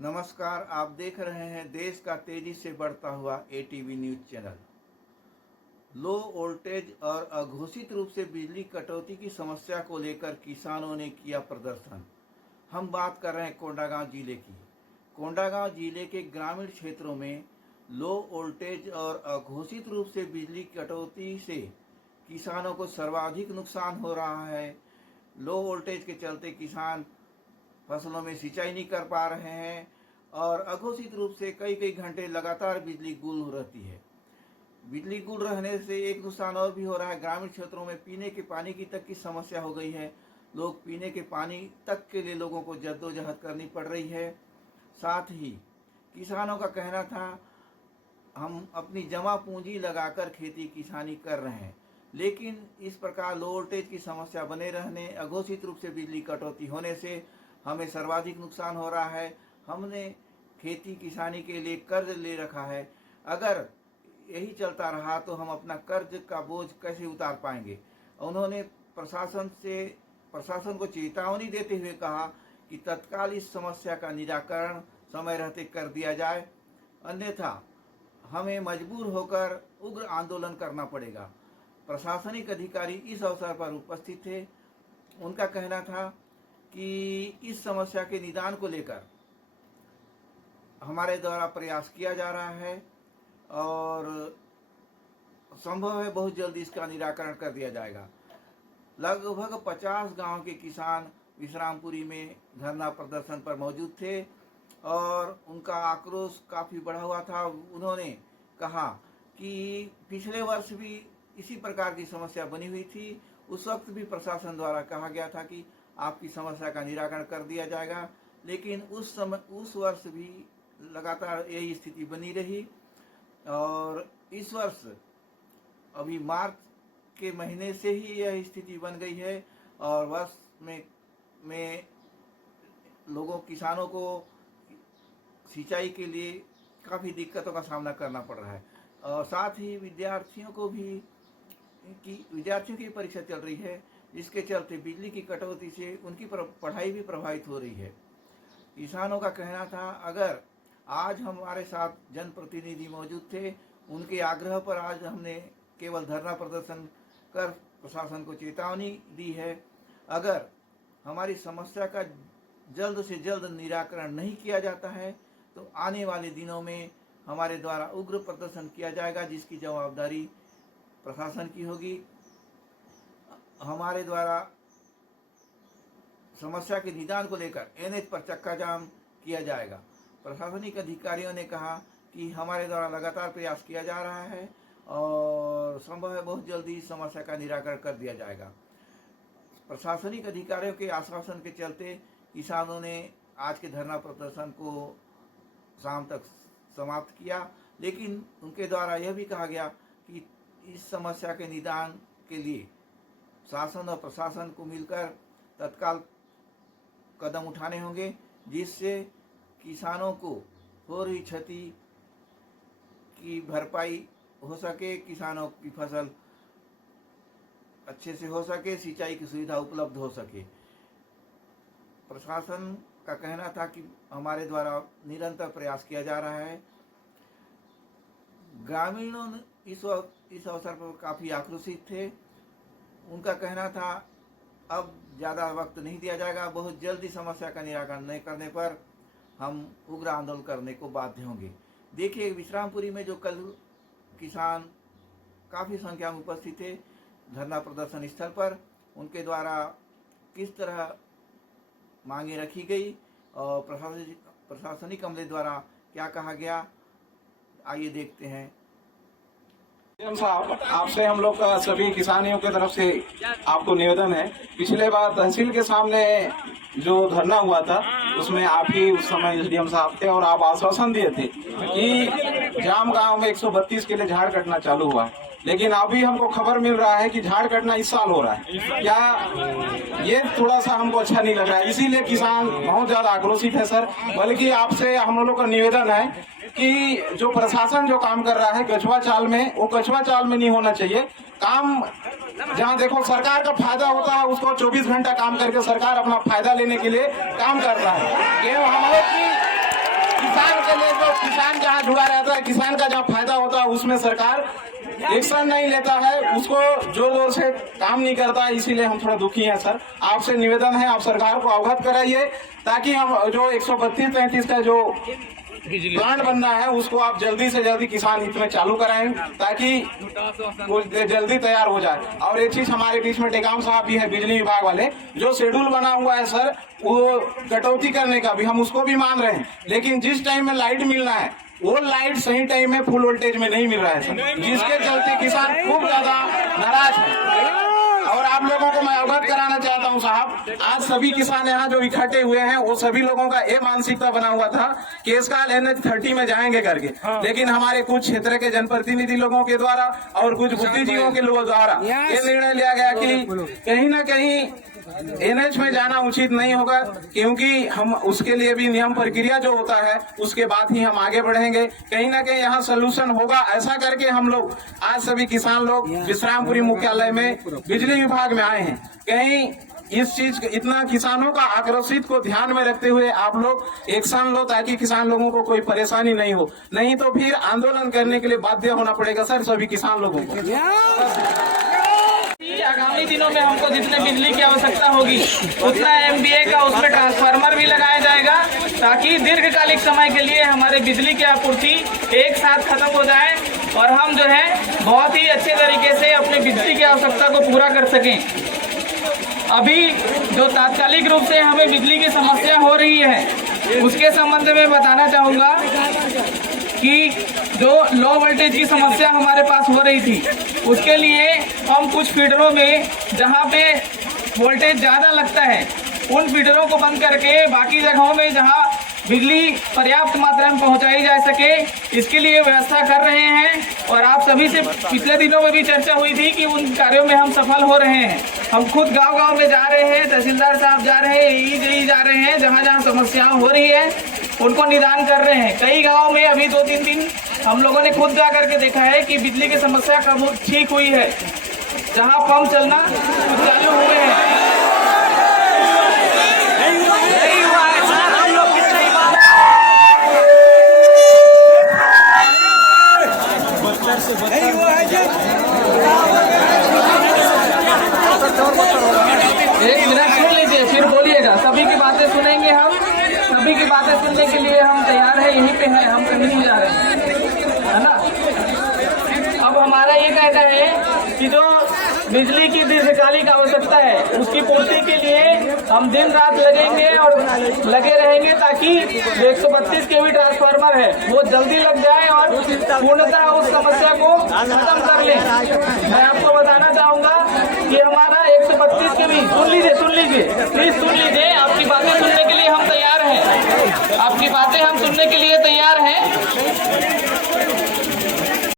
नमस्कार, आप देख रहे हैं देश का तेजी से बढ़ता हुआ ATV news channel. Low voltage और अघोषित रूप से बिजली कटौती की समस्या को लेकर किसानों ने किया प्रदर्शन। हम बात कर रहे हैं कोंडागांव जिले की। कोंडागांव जिले के ग्रामीण क्षेत्रों में लो वोल्टेज और अघोषित रूप से बिजली कटौती से किसानों को सर्वाधिक नुकसान हो रहा है। लो वोल्टेज के चलते किसान फसलों में सिंचाई नहीं कर पा रहे हैं और अघोषित रूप से कई कई घंटे लगातार बिजली गुल रहती है। बिजली गुल रहने से एक नुकसान और भी हो रहा है। ग्रामीण क्षेत्रों में पीने के पानी की तक की समस्या हो गई है। लोग पीने के पानी तक के लिए लोगों को जद्दोजहद करनी पड़ रही है। साथ ही किसानों का कहना था हम अपनी जमा पूंजी लगाकर खेती किसानी कर रहे हैं, लेकिन इस प्रकार लो वोल्टेज की समस्या बने रहने, अघोषित रूप से बिजली कटौती होने से हमें सर्वाधिक नुकसान हो रहा है। हमने खेती किसानी के लिए कर्ज ले रखा है। अगर यही चलता रहा तो हम अपना कर्ज का बोझ कैसे उतार पाएंगे। उन्होंने प्रशासन को चेतावनी देते हुए कहा कि तत्काल इस समस्या का निराकरण समय रहते कर दिया जाए, अन्यथा हमें मजबूर होकर उग्र आंदोलन करना पड़ेगा। प्रशासनिक अधिकारी इस अवसर पर उपस्थित थे। उनका कहना था कि इस समस्या के निदान को लेकर हमारे द्वारा प्रयास किया जा रहा है और संभव है बहुत जल्दी इसका निराकरण कर दिया जाएगा। लगभग 50 गांव के किसान विश्रामपुरी में धरना प्रदर्शन पर मौजूद थे और उनका आक्रोश काफ़ी बढ़ा हुआ था। उन्होंने कहा कि पिछले वर्ष भी इसी प्रकार की समस्या बनी हुई थी। उस वक्त भी प्रशासन द्वारा कहा गया था कि आपकी समस्या का निराकरण कर दिया जाएगा, लेकिन उस वर्ष भी लगातार यही स्थिति बनी रही और इस वर्ष अभी मार्च के महीने से ही यह स्थिति बन गई है और वर्ष में किसानों को सिंचाई के लिए काफ़ी दिक्कतों का सामना करना पड़ रहा है। और साथ ही विद्यार्थियों की परीक्षा चल रही है, जिसके चलते बिजली की कटौती से उनकी पढ़ाई भी प्रभावित हो रही है। किसानों का कहना था अगर आज हमारे साथ जनप्रतिनिधि मौजूद थे, उनके आग्रह पर आज हमने केवल धरना प्रदर्शन कर प्रशासन को चेतावनी दी है। अगर हमारी समस्या का जल्द से जल्द निराकरण नहीं किया जाता है तो आने वाले दिनों में हमारे द्वारा उग्र प्रदर्शन किया जाएगा, जिसकी जवाबदारी प्रशासन की होगी। हमारे द्वारा समस्या के निदान को लेकर एनएच पर चक्का जाम किया जाएगा। प्रशासनिक अधिकारियों ने कहा कि हमारे द्वारा लगातार प्रयास किया जा रहा है और संभव है बहुत जल्दी इस समस्या का निराकरण कर दिया जाएगा। प्रशासनिक अधिकारियों के आश्वासन के चलते किसानों ने आज के धरना प्रदर्शन को शाम तक समाप्त किया, लेकिन उनके द्वारा यह भी कहा गया कि इस समस्या के निदान के लिए शासन और प्रशासन को मिलकर तत्काल कदम उठाने होंगे, जिससे किसानों को हो रही क्षति की भरपाई हो सके, किसानों की फसल अच्छे से हो सके, सिंचाई की सुविधा उपलब्ध हो सके। प्रशासन का कहना था कि हमारे द्वारा निरंतर प्रयास किया जा रहा है। ग्रामीणों इस अवसर पर काफ़ी आक्रोशित थे। उनका कहना था अब ज़्यादा वक्त नहीं दिया जाएगा, बहुत जल्दी समस्या का निराकरण नहीं करने पर हम उग्र आंदोलन करने को बाध्य होंगे। देखिए, विश्रामपुरी में जो कल किसान काफ़ी संख्या में उपस्थित थे धरना प्रदर्शन स्थल पर, उनके द्वारा किस तरह मांगे रखी गई और प्रशासनिक अमले द्वारा क्या कहा गया, आइए देखते हैं। साहब, आपसे हम लोग का सभी किसानियों की तरफ से आपको निवेदन है। पिछले बार तहसील के सामने जो धरना हुआ था उसमें आप ही उस समय एसडीएम साहब थे और आप आश्वासन दिए थे कि जाम गांव में 132 के लिए झाड़ कटना चालू हुआ है, लेकिन अभी हमको खबर मिल रहा है कि झाड़ कटना इस साल हो रहा है। क्या ये थोड़ा सा हमको अच्छा नहीं लग रहा है, इसीलिए किसान बहुत ज्यादा आक्रोशित है सर। बल्कि आपसे हम लोग का निवेदन है कि जो प्रशासन जो काम कर रहा है कछुआ चाल में, वो कछुआ चाल में नहीं होना चाहिए। काम जहाँ देखो सरकार का फायदा होता है उसको 24 घंटा काम करके सरकार अपना फायदा लेने के लिए काम कर रहा है। ये हम लोग की इसके लिए जो किसान जहाँ जुड़ा रहता है, किसान का जहाँ फायदा होता है उसमें सरकार एक्शन नहीं लेता है, उसको जोर जोर से काम नहीं करता है। इसीलिए हम थोड़ा दुखी हैं सर। आपसे निवेदन है, आप सरकार को अवगत कराइए ताकि हम जो 132-33 का जो प्लांट बन रहा है उसको आप जल्दी से जल्दी किसान हित में चालू कराएं ताकि वो जल्दी तैयार हो जाए। और एक चीज हमारे बीच में टेकाम साहब भी है बिजली विभाग वाले, जो शेड्यूल बना हुआ है सर वो कटौती करने का भी हम उसको भी मान रहे हैं, लेकिन जिस टाइम में लाइट मिलना है वो लाइट सही टाइम में फुल वोल्टेज में नहीं मिल रहा है सर, जिसके चलते किसान खूब ज्यादा नाराज है। और आप लोगों को मैं अवगत कराना चाहता हूं साहब, आज सभी किसान यहाँ जो इकट्ठे हुए हैं वो सभी लोगों का ये मानसिकता बना हुआ था कि इस साल NH30 में जाएंगे करके, लेकिन हमारे कुछ क्षेत्र के जनप्रतिनिधि लोगों के द्वारा और कुछ बुद्धिजीवियों के लोगों द्वारा ये निर्णय लिया गया कि कहीं ना कहीं NH में जाना उचित नहीं होगा, क्योंकि हम उसके लिए भी नियम प्रक्रिया जो होता है उसके बाद ही हम आगे बढ़ेंगे। कहीं ना कहीं यहाँ सोल्यूशन होगा, ऐसा करके हम लोग आज सभी किसान लोग विश्रामपुरी मुख्यालय में बिजली विभाग में आए हैं। कहीं इस चीज इतना किसानों का आक्रोशित को ध्यान में रखते हुए आप लोग एक्शन लो ताकि किसान लोगों को कोई परेशानी नहीं हो, नहीं तो फिर आंदोलन करने के लिए बाध्य होना पड़ेगा सर सभी किसान लोगों को। आगामी दिनों में हमको जितने बिजली की आवश्यकता होगी उतना MVA का उसमें ट्रांसफार्मर भी लगाया जाएगा ताकि दीर्घकालिक समय के लिए हमारे बिजली की आपूर्ति एक साथ खत्म हो जाए और हम जो है बहुत ही अच्छे तरीके से अपने बिजली की आवश्यकता को पूरा कर सकें। अभी जो तात्कालिक रूप से हमें बिजली की समस्या हो रही है उसके संबंध में बताना चाहूँगा कि जो लो वोल्टेज की समस्या हमारे पास हो रही थी उसके लिए हम कुछ फीडरों में जहाँ पे वोल्टेज ज़्यादा लगता है उन फीडरों को बंद करके बाकी जगहों में जहाँ बिजली पर्याप्त मात्रा में पहुंचाई जा सके इसके लिए व्यवस्था कर रहे हैं। और आप सभी से पिछले दिनों में भी चर्चा हुई थी कि उन कार्यों में हम सफल हो रहे हैं। हम खुद गांव-गांव में जा रहे हैं, तहसीलदार साहब जा रहे हैं, AE जा रहे हैं, जहां जहां समस्याएं हो रही है उनको निदान कर रहे हैं। कई गाँव में अभी 2-3 दिन हम लोगों ने खुद जा करके देखा है कि बिजली की समस्या कब ठीक हुई है, जहाँ पंप चलना चालू हुए हैं। एक मिनट सुन लीजिए फिर बोलिएगा। सभी की बातें सुनेंगे हम, सभी की बातें सुनने के लिए हम तैयार हैं, यहीं पे हैं, हम कहीं नहीं जा रहे हैं, है ना। अब हमारा ये कहना है कि जो बिजली की दीर्घकालिक आवश्यकता है उसकी पूर्ति के लिए हम दिन रात लगेंगे और लगे रहेंगे ताकि 132 kV ट्रांसफार्मर है वो जल्दी लग जाए और पूर्णतः उस समस्या को खत्म कर ले। मैं आपको बताना चाहूंगा कि हमारा 132 kV सुन लीजिए प्लीज सुन लीजिए। आपकी बातें सुनने के लिए हम तैयार हैं, आपकी बातें हम सुनने के लिए